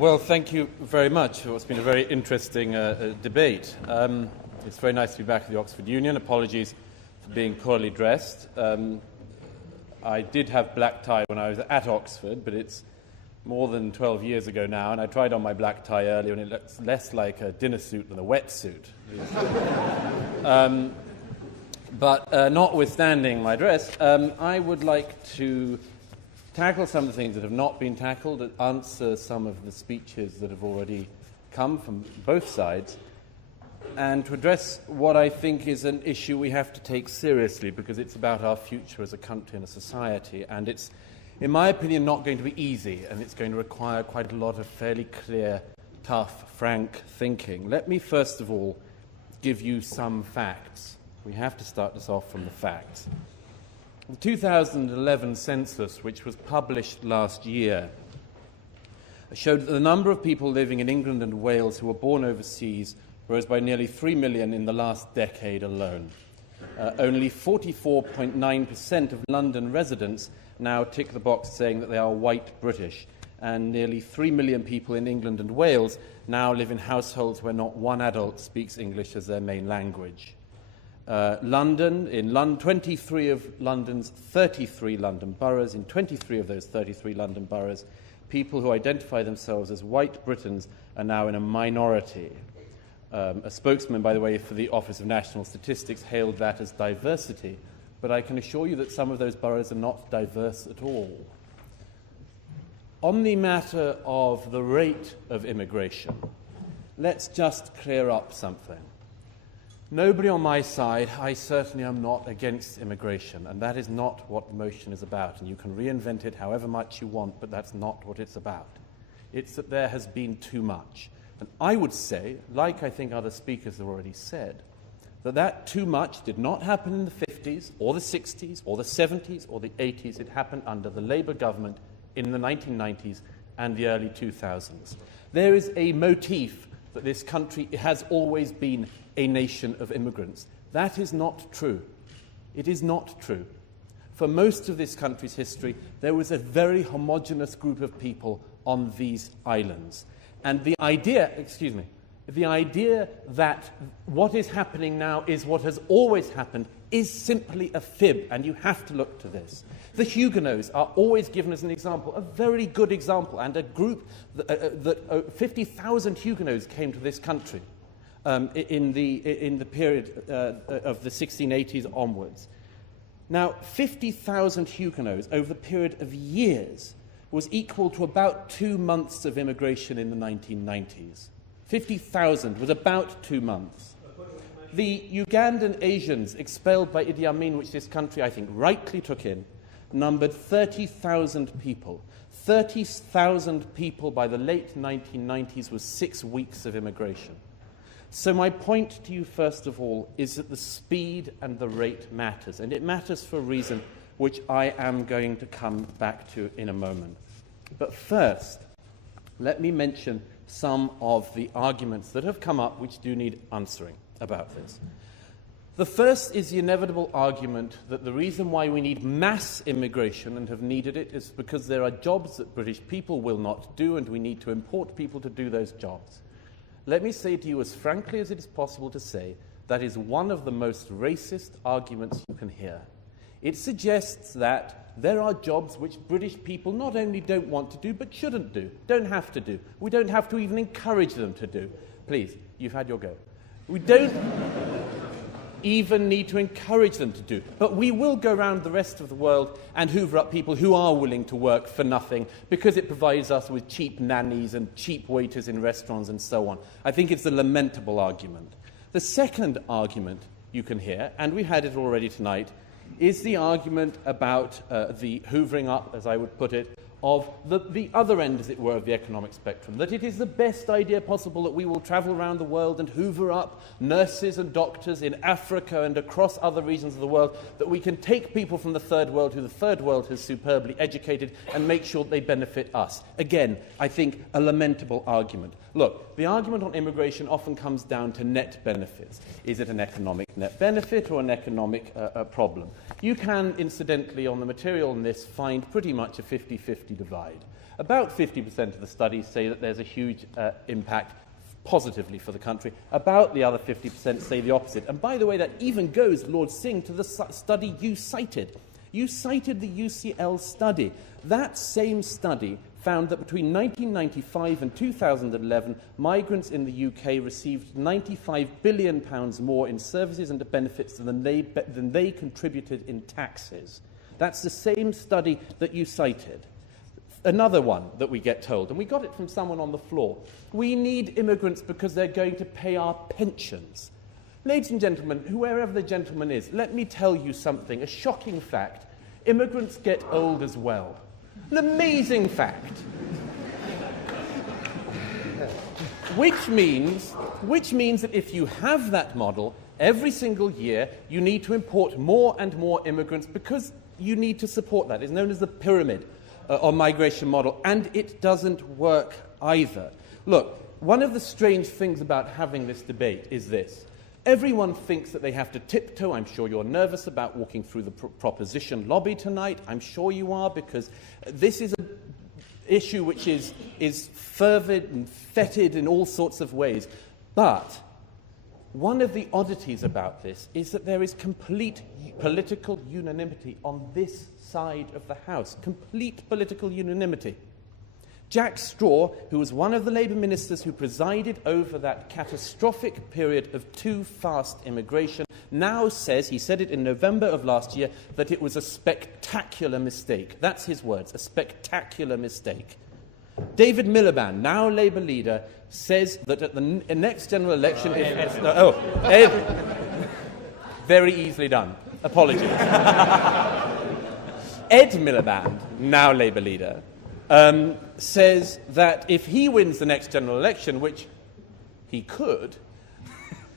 Well, thank you very much. It's been a very interesting debate. It's very nice to be back at the Oxford Union. Apologies for being poorly dressed. I did have black tie when I was at Oxford, but it's more than 12 years ago now, and I tried on my black tie earlier, and it looks less like a dinner suit than a wetsuit. But notwithstanding my dress, I would like to tackle some of the things that have not been tackled, and answer some of the speeches that have already come from both sides, and to address what I think is an issue we have to take seriously, because it's about our future as a country and a society, and it's, in my opinion, not going to be easy, and it's going to require quite a lot of fairly clear, tough, frank thinking. Let me first of all give you some facts. We have to start this off from the facts. The 2011 census, which was published last year, showed that the number of people living in England and Wales who were born overseas rose by nearly 3 million in the last decade alone. Only 44.9% of London residents now tick the box saying that they are white British, and nearly 3 million people in England and Wales now live in households where not one adult speaks English as their main language. 23 of London's 33 London boroughs, in 23 of those 33 London boroughs, people who identify themselves as white Britons are now in a minority. A spokesman, by the way, for the Office of National Statistics hailed that as diversity, but I can assure you that some of those boroughs are not diverse at all. On the matter of the rate of immigration, let's just clear up something. Nobody on my side, I certainly am not against immigration, and that is not what the motion is about. And you can reinvent it however much you want, but that's not what it's about. It's that there has been too much. And I would say, like I think other speakers have already said, that too much did not happen in the 50s, or the 60s, or the 70s, or the 80s. It happened under the Labour government in the 1990s and the early 2000s. There is a motif that this country has always been a nation of immigrants. That is not true. It is not true. For most of this country's history, there was a very homogeneous group of people on these islands. And the idea that what is happening now is what has always happened is simply a fib, and you have to look to this. The Huguenots are always given as an example, a very good example, and a group that 50,000 Huguenots came to this country in the period of the 1680s onwards. Now, 50,000 Huguenots over the period of years was equal to about 2 months of immigration in the 1990s. 50,000 was about 2 months. The Ugandan Asians expelled by Idi Amin, which this country, I think, rightly took in, numbered 30,000 people. 30,000 people by the late 1990s was 6 weeks of immigration. So my point to you, first of all, is that the speed and the rate matters, and it matters for a reason which I am going to come back to in a moment. But first, let me mention some of the arguments that have come up which do need answering about this. The first is the inevitable argument that the reason why we need mass immigration and have needed it is because there are jobs that British people will not do, and we need to import people to do those jobs. Let me say to you as frankly as it is possible to say, that is one of the most racist arguments you can hear. It suggests that there are jobs which British people not only don't want to do, but shouldn't do, don't have to do. We don't have to even encourage them to do. Please, you've had your go. We don't even need to encourage them to do. But we will go around the rest of the world and hoover up people who are willing to work for nothing because it provides us with cheap nannies and cheap waiters in restaurants and so on. I think it's a lamentable argument. The second argument you can hear, and we had it already tonight, is the argument about the hoovering up, as I would put it, of the other end, as it were, of the economic spectrum, that it is the best idea possible that we will travel around the world and hoover up nurses and doctors in Africa and across other regions of the world, that we can take people from the third world who the third world has superbly educated and make sure they benefit us. Again, I think a lamentable argument. Look, the argument on immigration often comes down to net benefits. Is it an economic net benefit or an economic problem? You can, incidentally, on the material on this, find pretty much a 50-50 50-50 divide. About 50% of the studies say that there's a huge impact positively for the country. About the other 50% say the opposite. And by the way, that even goes, Lord Singh, to the study you cited. You cited the UCL study. That same study found that between 1995 and 2011, migrants in the UK received £95 billion more in services and benefits than they contributed in taxes. That's the same study that you cited. Another one that we get told, and we got it from someone on the floor, we need immigrants because they're going to pay our pensions. Ladies and gentlemen, whoever the gentleman is, let me tell you something, a shocking fact. Immigrants get old as well. An amazing fact. Which means that if you have that model, every single year you need to import more and more immigrants because you need to support that. It's known as the pyramid or migration model, and it doesn't work either. Look, one of the strange things about having this debate is this. Everyone thinks that they have to tiptoe. I'm sure you're nervous about walking through the proposition lobby tonight. I'm sure you are, because this is an issue which is fervid and fetid in all sorts of ways. But one of the oddities about this is that there is complete political unanimity on this side of the House. Complete political unanimity. Jack Straw, who was one of the Labour ministers who presided over that catastrophic period of too fast immigration, now says, he said it in November of last year, that it was a spectacular mistake. That's his words, a spectacular mistake. David Miliband, now Labour leader, says that at the next general election... Very easily done. Apologies. Ed Miliband, now Labour leader, says that if he wins the next general election, which he could,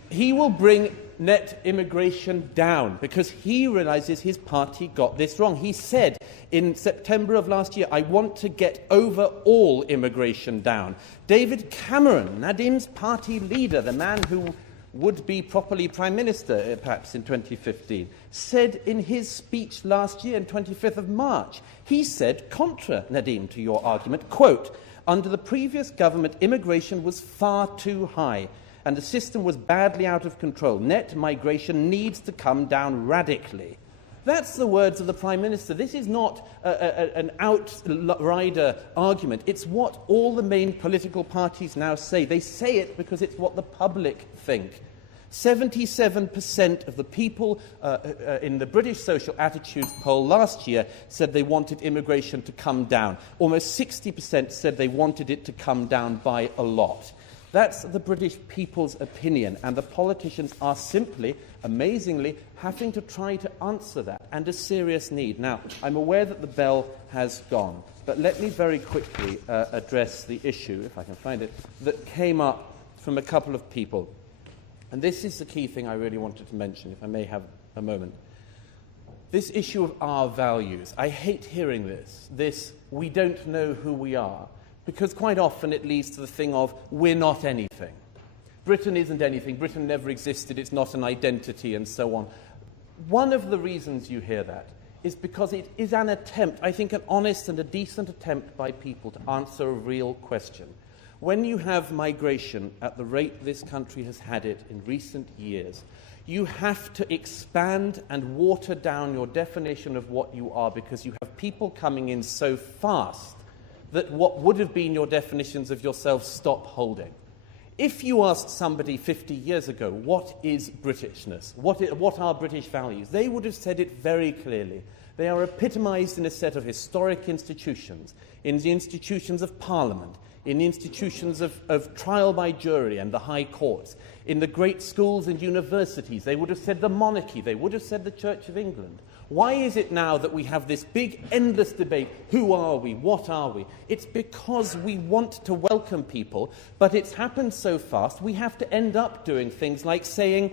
he will bring net immigration down because he realises his party got this wrong. He said in September of last year, I want to get overall immigration down. David Cameron, Nadim's party leader, the man who would be properly Prime Minister, perhaps in 2015, said in his speech last year, on 25th of March, he said, contra, Nadim, to your argument, quote, under the previous government, immigration was far too high and the system was badly out of control. Net migration needs to come down radically. That's the words of the Prime Minister. This is not an outrider argument. It's what all the main political parties now say. They say it because it's what the public think. 77% of the people in the British Social Attitudes poll last year said they wanted immigration to come down. Almost 60% said they wanted it to come down by a lot. That's the British people's opinion, and the politicians are simply, amazingly, having to try to answer that, and a serious need. Now, I'm aware that the bell has gone, but let me very quickly address the issue, if I can find it, that came up from a couple of people. And this is the key thing I really wanted to mention, if I may have a moment. This issue of our values. I hate hearing this, we don't know who we are. Because quite often it leads to the thing of, we're not anything. Britain isn't anything. Britain never existed. It's not an identity, and so on. One of the reasons you hear that is because it is an attempt, I think an honest and a decent attempt by people to answer a real question. When you have migration at the rate this country has had it in recent years, you have to expand and water down your definition of what you are because you have people coming in so fast that what would have been your definitions of yourself stop holding. If you asked somebody 50 years ago, what is Britishness? What are British values? They would have said it very clearly. They are epitomised in a set of historic institutions, in the institutions of Parliament, in the institutions of trial by jury and the High Courts, in the great schools and universities. They would have said the monarchy. They would have said the Church of England. Why is it now that we have this big, endless debate? Who are we? What are we? It's because we want to welcome people, but it's happened so fast, we have to end up doing things like saying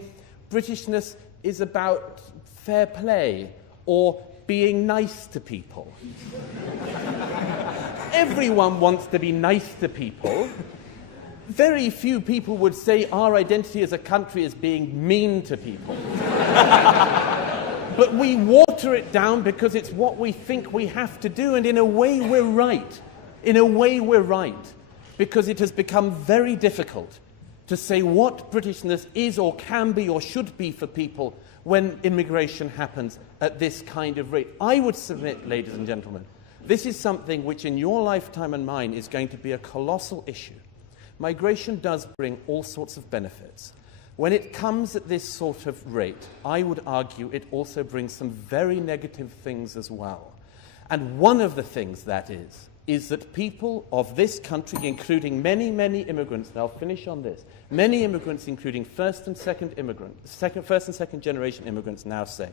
Britishness is about fair play or being nice to people. Everyone wants to be nice to people. Very few people would say our identity as a country is being mean to people. But we water it down because it's what we think we have to do, and in a way we're right. In a way we're right, because it has become very difficult to say what Britishness is or can be or should be for people when immigration happens at this kind of rate. I would submit, ladies and gentlemen, this is something which in your lifetime and mine is going to be a colossal issue. Migration does bring all sorts of benefits. When it comes at this sort of rate, I would argue it also brings some very negative things as well. And one of the things that is that people of this country, including many, many immigrants, and I'll finish on this, many immigrants, including first and second generation immigrants, now say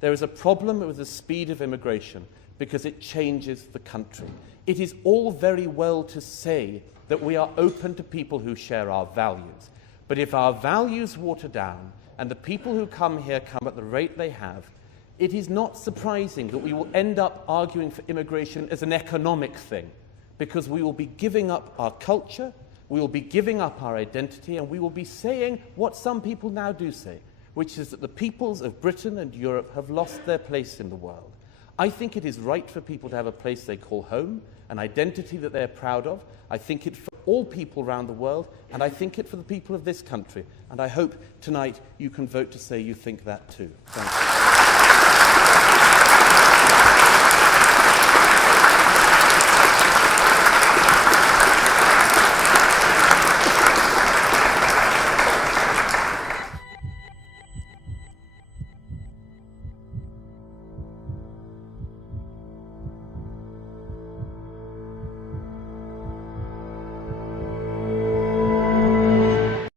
there is a problem with the speed of immigration because it changes the country. It is all very well to say that we are open to people who share our values. But if our values water down and the people who come here come at the rate they have, it is not surprising that we will end up arguing for immigration as an economic thing, because we will be giving up our culture, we will be giving up our identity, and we will be saying what some people now do say, which is that the peoples of Britain and Europe have lost their place in the world. I think it is right for people to have a place they call home, an identity that they're proud of. I think it for all people around the world, and I think it for the people of this country. And I hope tonight you can vote to say you think that too. Thank you.